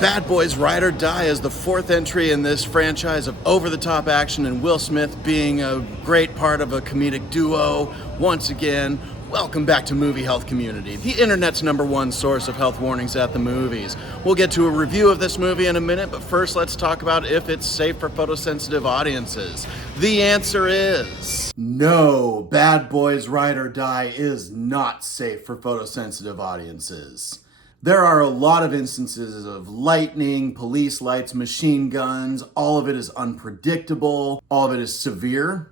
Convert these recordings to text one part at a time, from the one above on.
Bad Boys Ride or Die is the fourth entry in this franchise of over-the-top action, and Will Smith being a great part of a comedic duo. Once again, welcome back to Movie Health Community, the internet's #1 source of health warnings at the movies. We'll get to a review of this movie in a minute, but first let's talk about if it's safe for photosensitive audiences. The answer is no. Bad Boys Ride or Die is not safe for photosensitive audiences. There are a lot of instances of lightning, police lights, machine guns. All of it is unpredictable. All of it is severe.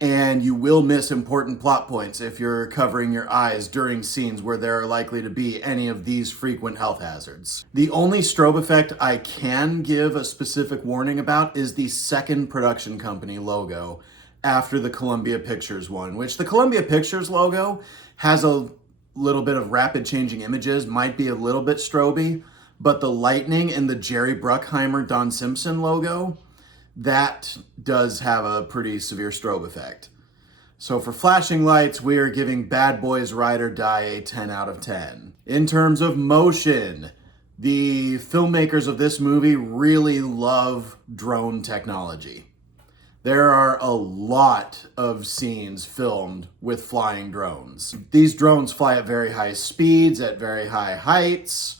And you will miss important plot points if you're covering your eyes during scenes where there are likely to be any of these frequent health hazards. The only strobe effect I can give a specific warning about is the second production company logo after the Columbia Pictures one, which the Columbia Pictures logo has a little bit of rapid changing images, might be a little bit stroby, but the lightning and the Jerry Bruckheimer Don Simpson logo, that does have a pretty severe strobe effect. So for flashing lights, we are giving Bad Boys Ride or Die a 10 out of 10. In terms of motion, the filmmakers of this movie really love drone technology. There are a lot of scenes filmed with flying drones. These drones fly at very high speeds, at very high heights,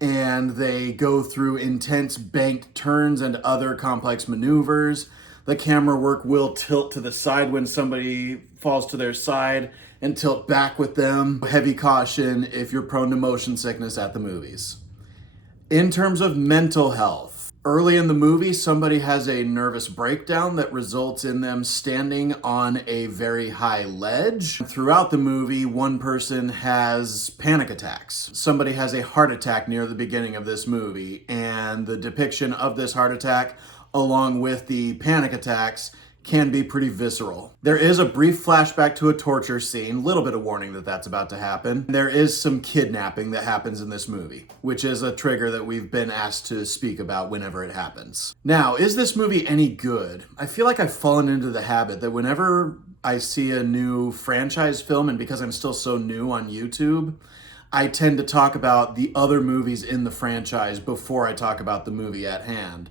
and they go through intense banked turns and other complex maneuvers. The camera work will tilt to the side when somebody falls to their side and tilt back with them. Heavy caution if you're prone to motion sickness at the movies. In terms of mental health, early in the movie, somebody has a nervous breakdown that results in them standing on a very high ledge. Throughout the movie, one person has panic attacks. Somebody has a heart attack near the beginning of this movie, and the depiction of this heart attack, along with the panic attacks, can be pretty visceral. There is a brief flashback to a torture scene, little bit of warning that that's about to happen. There is some kidnapping that happens in this movie, which is a trigger that we've been asked to speak about whenever it happens. Now, is this movie any good? I feel like I've fallen into the habit that whenever I see a new franchise film, and because I'm still so new on YouTube, I tend to talk about the other movies in the franchise before I talk about the movie at hand.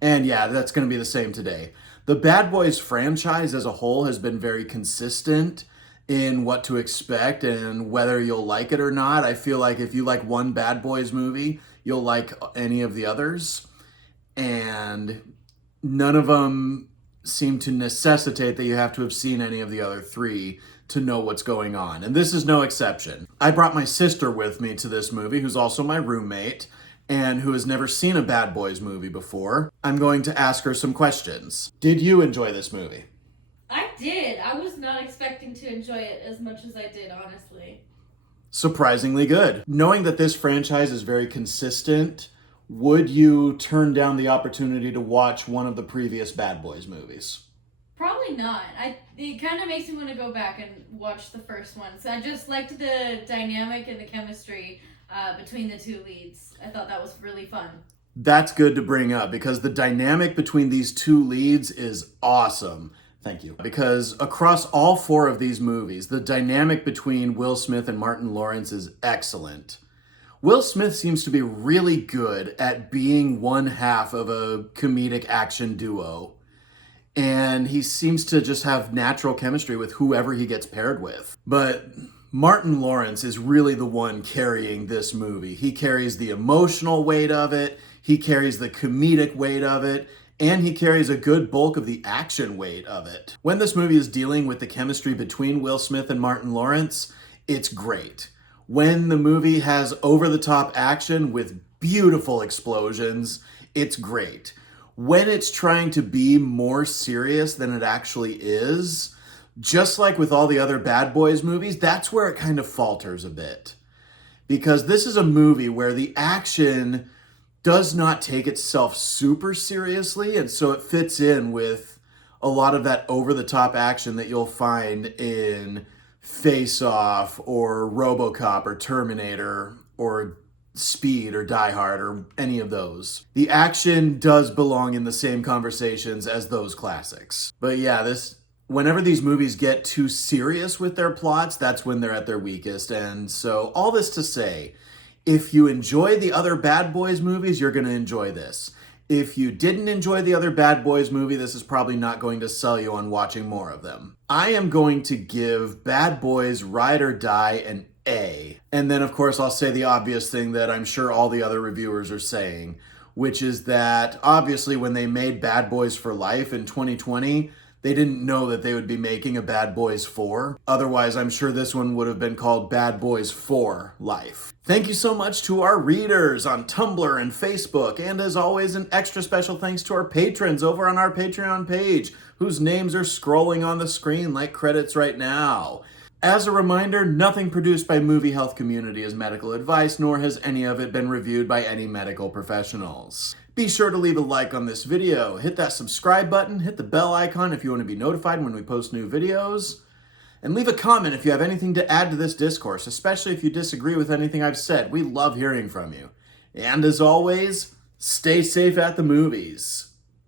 And yeah, that's going to be the same today. The Bad Boys franchise as a whole has been very consistent in what to expect and whether you'll like it or not. I feel like if you like one Bad Boys movie, you'll like any of the others. And none of them seem to necessitate that you have to have seen any of the other three to know what's going on. And this is no exception. I brought my sister with me to this movie, who's also my roommate, and who has never seen a Bad Boys movie before. I'm going to ask her some questions. Did you enjoy this movie? I did. I was not expecting to enjoy it as much as I did, honestly. Surprisingly good. Knowing that this franchise is very consistent, would you turn down the opportunity to watch one of the previous Bad Boys movies? Probably not. It kind of makes me want to go back and watch the first one. So I just liked the dynamic and the chemistry between the two leads. I thought that was really fun. That's good to bring up because the dynamic between these two leads is awesome. Thank you. Because across all four of these movies, the dynamic between Will Smith and Martin Lawrence is excellent. Will Smith seems to be really good at being one half of a comedic action duo. And he seems to just have natural chemistry with whoever he gets paired with. But Martin Lawrence is really the one carrying this movie. He carries the emotional weight of it, he carries the comedic weight of it, and he carries a good bulk of the action weight of it. When this movie is dealing with the chemistry between Will Smith and Martin Lawrence, it's great. When the movie has over-the-top action with beautiful explosions, it's great. When it's trying to be more serious than it actually is, just like with all the other Bad Boys movies, that's where it kind of falters a bit. Because this is a movie where the action does not take itself super seriously, and so it fits in with a lot of that over-the-top action that you'll find in Face Off or RoboCop or Terminator or Speed or Die Hard or any of those. The action does belong in the same conversations as those classics. But yeah, whenever these movies get too serious with their plots, that's when they're at their weakest. And so all this to say, If you enjoy the other Bad Boys movies, you're going to enjoy this. If you didn't enjoy the other Bad Boys movie, this is probably not going to sell you on watching more of them. I am going to give Bad Boys Ride or Die an A. And then, of course, I'll say the obvious thing that I'm sure all the other reviewers are saying, which is that obviously when they made Bad Boys for Life in 2020, they didn't know that they would be making a Bad Boys 4. Otherwise, I'm sure this one would have been called Bad Boys 4 Life. Thank you so much to our readers on Tumblr and Facebook. And as always, an extra special thanks to our patrons over on our Patreon page, whose names are scrolling on the screen like credits right now. As a reminder, nothing produced by Movie Health Community is medical advice, nor has any of it been reviewed by any medical professionals. Be sure to leave a like on this video, hit that subscribe button, hit the bell icon if you want to be notified when we post new videos, and leave a comment if you have anything to add to this discourse, especially if you disagree with anything I've said. We love hearing from you. And as always, stay safe at the movies.